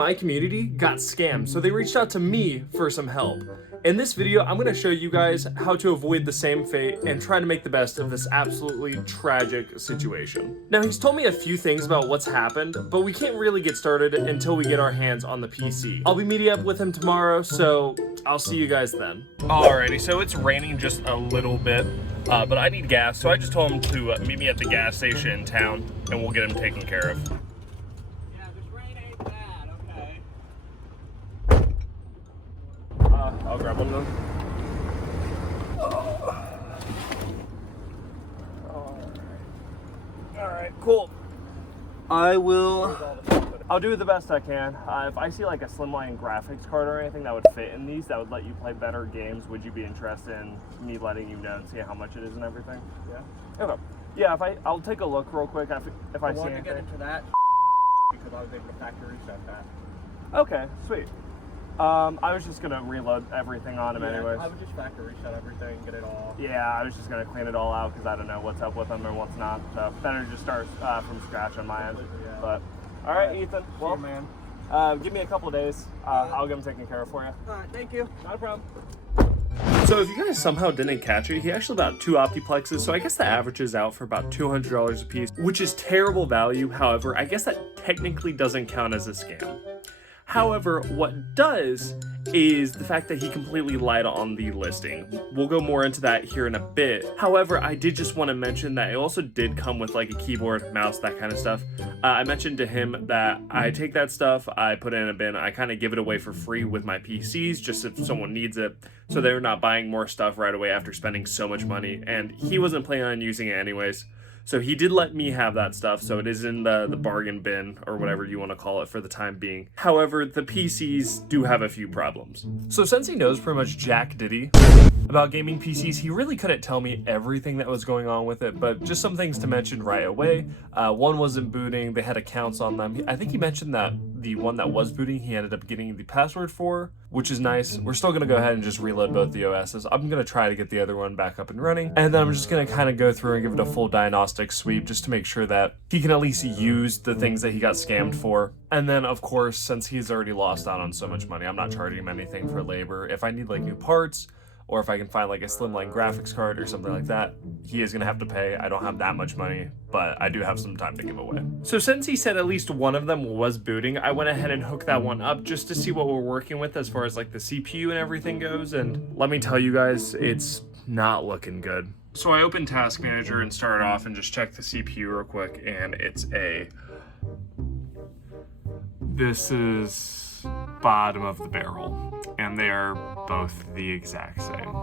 My community got scammed, so they reached out to me for some help. In this video, I'm going to show you guys how to avoid the same fate and try to make the best of this absolutely tragic situation. Now, he's told me a few things about what's happened, but we can't really get started until we get our hands on the PC. I'll be meeting up with him tomorrow, so I'll see you guys then. Alrighty, so it's raining just a little bit, but I need gas, so I just told him to meet me at the gas station in town, and we'll get him taken care of. I'll grab one of them. Alright, cool. I'll do the best I can. If I see like a slimline graphics card or anything that would fit in these, that would let you play better games, would you be interested in me letting you know and see how much it is and everything? Yeah. Okay. Yeah, I'll take a look real quick if I see anything. To get into that because I was able to factory reset that. Okay, sweet. I was just gonna reload everything on him anyways. I would just factory reset everything, get it all. Yeah, I was just gonna clean it all out because I don't know what's up with them and what's not. So better just start from scratch on my end. Yeah. But all right, Ethan. Well, man. Give me a couple days. I'll get them taken care of for you. All right, thank you. Not a problem. So if you guys somehow didn't catch it, he actually bought 2 Optiplexes, so I guess that averages out for about $200 a piece, which is terrible value. However, I guess that technically doesn't count as a scam. However, what does is the fact that he completely lied on the listing. We'll go more into that here in a bit. However, I did just want to mention that it also did come with like a keyboard, mouse, that kind of stuff. I mentioned to him that I take that stuff, I put it in a bin, I kind of give it away for free with my PCs, just if someone needs it, so they're not buying more stuff right away after spending so much money, and he wasn't planning on using it anyways. So he did let me have that stuff, so it is in the bargain bin, or whatever you want to call it for the time being. However, the PCs do have a few problems. So since he knows pretty much Jack Diddy about gaming PCs, he really couldn't tell me everything that was going on with it, but just some things to mention right away. One wasn't booting, they had accounts on them. I think he mentioned that the one that was booting, he ended up getting the password for, which is nice. We're still gonna go ahead and just reload both the OSs. I'm gonna try to get the other one back up and running, and then I'm just gonna kind of go through and give it a full diagnostic sweep just to make sure that he can at least use the things that he got scammed for. And then of course, since he's already lost out on so much money, I'm not charging him anything for labor. If I need like new parts, or if I can find like a slimline graphics card or something like that, he is gonna have to pay. I don't have that much money, but I do have some time to give away. So since he said at least one of them was booting, I went ahead and hooked that one up just to see what we're working with as far as like the CPU and everything goes. And let me tell you guys, it's not looking good. So I opened Task Manager and started off and just checked the CPU real quick, and this is bottom of the barrel, and they are both the exact same.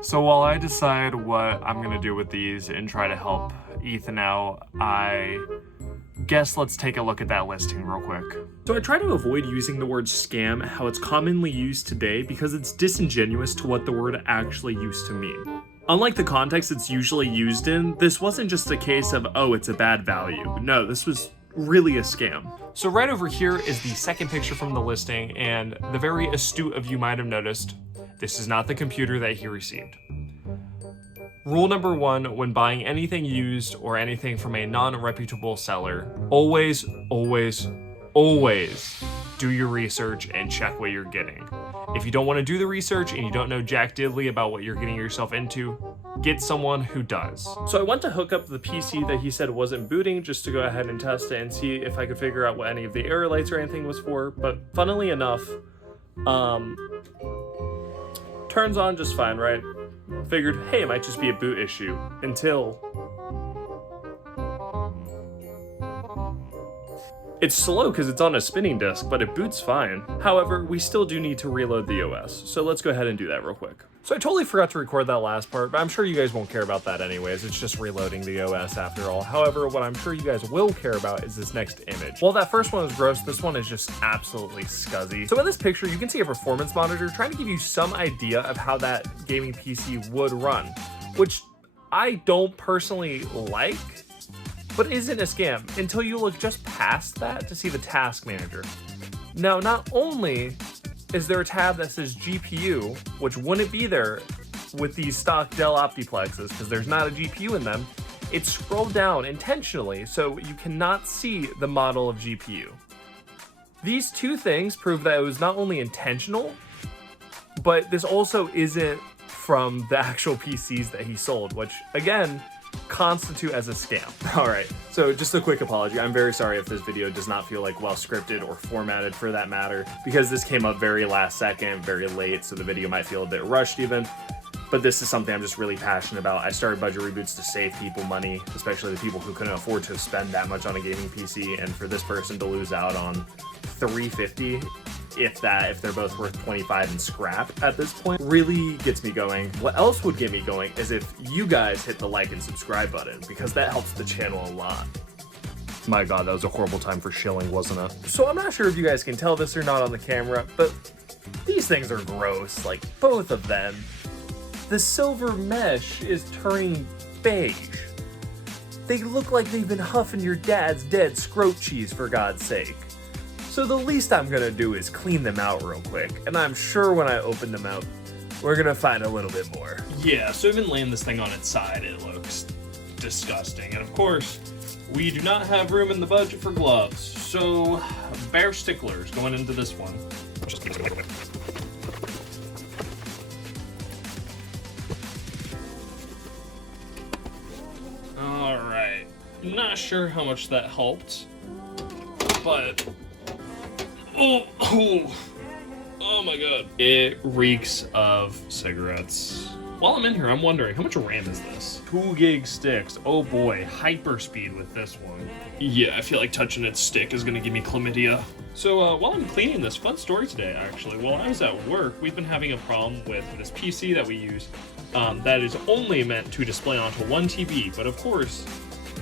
So while I decide what I'm gonna do with these and try to help Ethan out, I guess let's take a look at that listing real quick. So I try to avoid using the word scam how it's commonly used today because it's disingenuous to what the word actually used to mean. Unlike the context it's usually used in, this wasn't just a case of, oh, it's a bad value. No, this was really a scam. So right over here is the second picture from the listing, and the very astute of you might have noticed, this is not the computer that he received. Rule number 1 when buying anything used or anything from a non-reputable seller, always, always, always do your research and check what you're getting. If you don't want to do the research and you don't know jack diddly about what you're getting yourself into, get someone who does. So I went to hook up the PC that he said wasn't booting just to go ahead and test it and see if I could figure out what any of the error lights or anything was for, but funnily enough, turns on just fine, right? Figured, hey, it might just be a boot issue, until it's slow because it's on a spinning disk, but it boots fine. However, we still do need to reload the OS, so let's go ahead and do that real quick. So I totally forgot to record that last part, but I'm sure you guys won't care about that anyways. It's just reloading the OS after all. However, what I'm sure you guys will care about is this next image. While that first one was gross, this one is just absolutely scuzzy. So in this picture, you can see a performance monitor trying to give you some idea of how that gaming PC would run, which I don't personally like, but isn't a scam until you look just past that to see the Task Manager. Now, not only is there a tab that says GPU, which wouldn't be there with these stock Dell Optiplexes because there's not a GPU in them, it's scrolled down intentionally so you cannot see the model of GPU. These two things prove that it was not only intentional, but this also isn't from the actual PCs that he sold, which again, constitute as a scam. Alright, so just a quick apology. I'm very sorry if this video does not feel like well scripted or formatted for that matter, because this came up very last second, very late, so the video might feel a bit rushed even. But this is something I'm just really passionate about. I started Budget Reboots to save people money, especially the people who couldn't afford to spend that much on a gaming PC, and for this person to lose out on $350, if they're both worth 25 in scrap at this point, really gets me going. What else would get me going is if you guys hit the like and subscribe button, because that helps the channel a lot. My god, that was a horrible time for shilling, wasn't it? So I'm not sure if you guys can tell this or not on the camera, but these things are gross, like both of them. The silver mesh is turning beige. They look like they've been huffing your dad's dead scrote cheese, for God's sake. So the least I'm gonna do is clean them out real quick, and I'm sure when I open them out, we're gonna find a little bit more. Yeah, so even laying this thing on its side, it looks disgusting. And of course, we do not have room in the budget for gloves, so bare sticklers going into this one. Alright, not sure how much that helped, but oh my god. It reeks of cigarettes. While I'm in here, I'm wondering, how much RAM is this? 2 gig sticks. Oh boy, hyperspeed with this one. Yeah, I feel like touching its stick is gonna give me chlamydia. So while I'm cleaning this, fun story today actually. While I was at work, we've been having a problem with this PC that we use that is only meant to display onto one TV. But of course,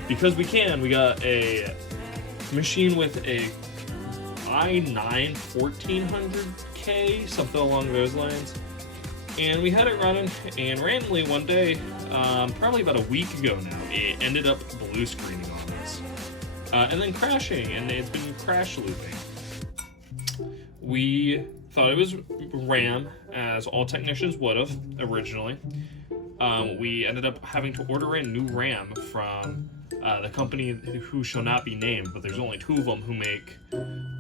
because we got a machine with a i9 1400K, something along those lines. And we had it running, and randomly one day, probably about a week ago now, it ended up blue screening on us. And then crashing, and it's been crash looping. We thought it was RAM, as all technicians would have originally. We ended up having to order in new RAM from the company who shall not be named, but there's only 2 of them who make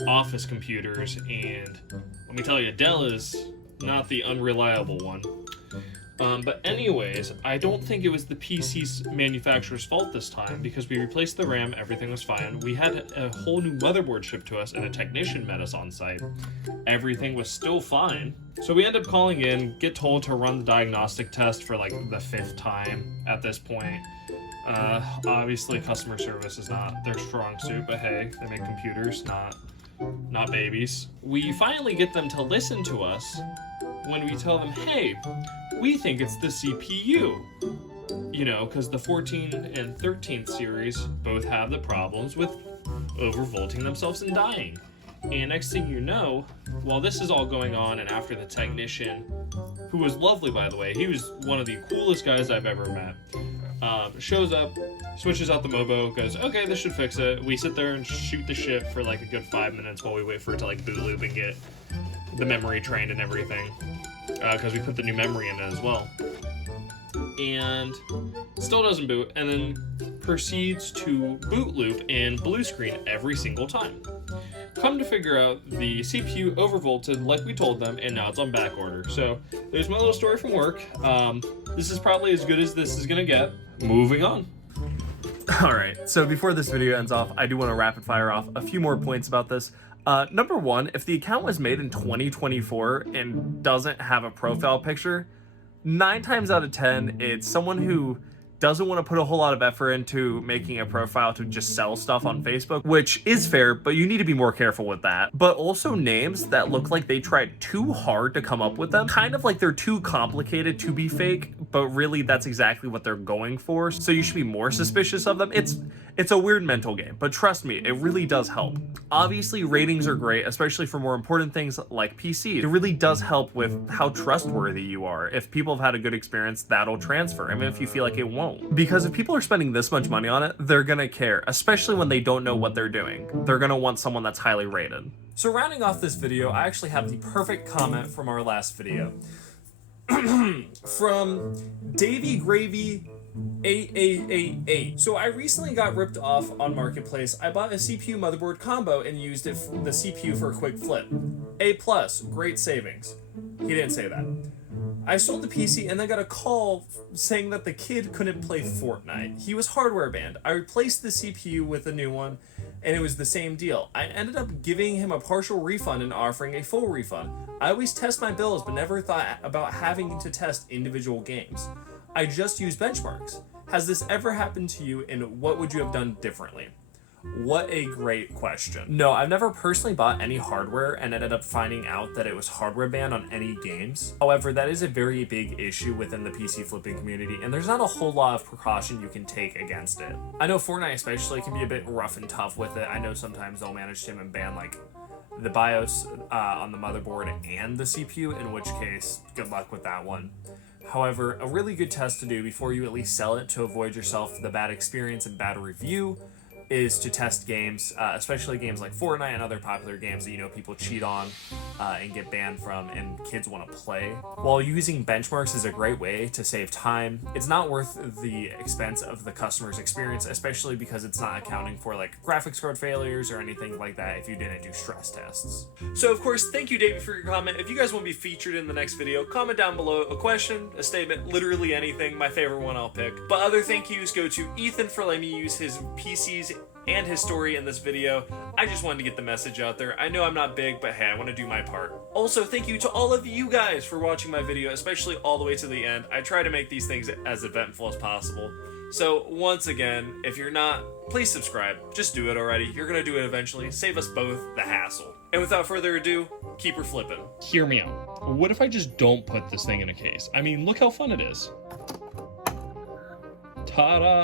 office computers, and let me tell you, Dell is not the unreliable one. But anyways, I don't think it was the PC's manufacturer's fault this time, because we replaced the RAM, everything was fine. We had a whole new motherboard shipped to us, and a technician met us on site. Everything was still fine. So we end up calling in, get told to run the diagnostic test for like the 5th time at this point. Obviously customer service is not their strong suit, but hey, they make computers, not babies. We finally get them to listen to us when we tell them, hey, we think it's the CPU. You know, because the 14th and 13th series both have the problems with overvolting themselves and dying. And next thing you know, while this is all going on, and after the technician, who was lovely by the way, he was one of the coolest guys I've ever met, shows up, switches out the Mobo, goes, okay, this should fix it. We sit there and shoot the shit for like a good 5 minutes while we wait for it to like boot loop and get the memory trained and everything, because we put the new memory in it as well. And still doesn't boot, and then proceeds to boot loop and blue screen every single time. Come to figure out, the CPU overvolted like we told them, and now it's on back order. So there's my little story from work. This is probably as good as this is gonna get. Moving on. Alright, so before this video ends off, I do want to rapid fire off a few more points about this. Number 1, if the account was made in 2024 and doesn't have a profile picture, 9 times out of 10, it's someone who doesn't want to put a whole lot of effort into making a profile to just sell stuff on Facebook, which is fair, but you need to be more careful with that. But also names that look like they tried too hard to come up with them, kind of like they're too complicated to be fake, but really that's exactly what they're going for, so you should be more suspicious of them. It's a weird mental game, but trust me, it really does help. Obviously, ratings are great, especially for more important things like PC. It really does help with how trustworthy you are. If people have had a good experience, that'll transfer, even if you feel like it won't. Because if people are spending this much money on it, they're gonna care, especially when they don't know what they're doing. They're gonna want someone that's highly rated. So rounding off this video, I actually have the perfect comment from our last video. From Davy Gravy 8. So I recently got ripped off on Marketplace. I bought a CPU motherboard combo and used it the CPU for a quick flip. A+, great savings. He didn't say that. I sold the PC and then got a call saying that the kid couldn't play Fortnite. He was hardware banned. I replaced the CPU with a new one, and it was the same deal. I ended up giving him a partial refund and offering a full refund. I always test my bills, but never thought about having to test individual games. I just use benchmarks. Has this ever happened to you, and what would you have done differently? What a great question. No, I've never personally bought any hardware and ended up finding out that it was hardware banned on any games. However, that is a very big issue within the PC flipping community, and there's not a whole lot of precaution you can take against it. I know Fortnite especially can be a bit rough and tough with it. I know sometimes they'll manage to and ban like the BIOS on the motherboard and the CPU, in which case, good luck with that one. However, a really good test to do before you at least sell it to avoid yourself the bad experience and bad review is to test games, especially games like Fortnite and other popular games that you know people cheat on and get banned from and kids want to play. While using benchmarks is a great way to save time, it's not worth the expense of the customer's experience, especially because it's not accounting for like graphics card failures or anything like that if you didn't do stress tests. So of course, thank you David for your comment. If you guys want to be featured in the next video, comment down below a question, a statement, literally anything. My favorite one I'll pick. But other thank yous go to Ethan for letting me use his PCs and his story in this video. I just wanted to get the message out there. I know I'm not big, but hey, I want to do my part. Also, thank you to all of you guys for watching my video, especially all the way to the end. I try to make these things as eventful as possible. So once again, if you're not, please subscribe. Just do it already. You're gonna do it eventually. Save us both the hassle. And without further ado, keep her flipping. Hear me out. What if I just don't put this thing in a case? I mean, look how fun it is. Ta-da!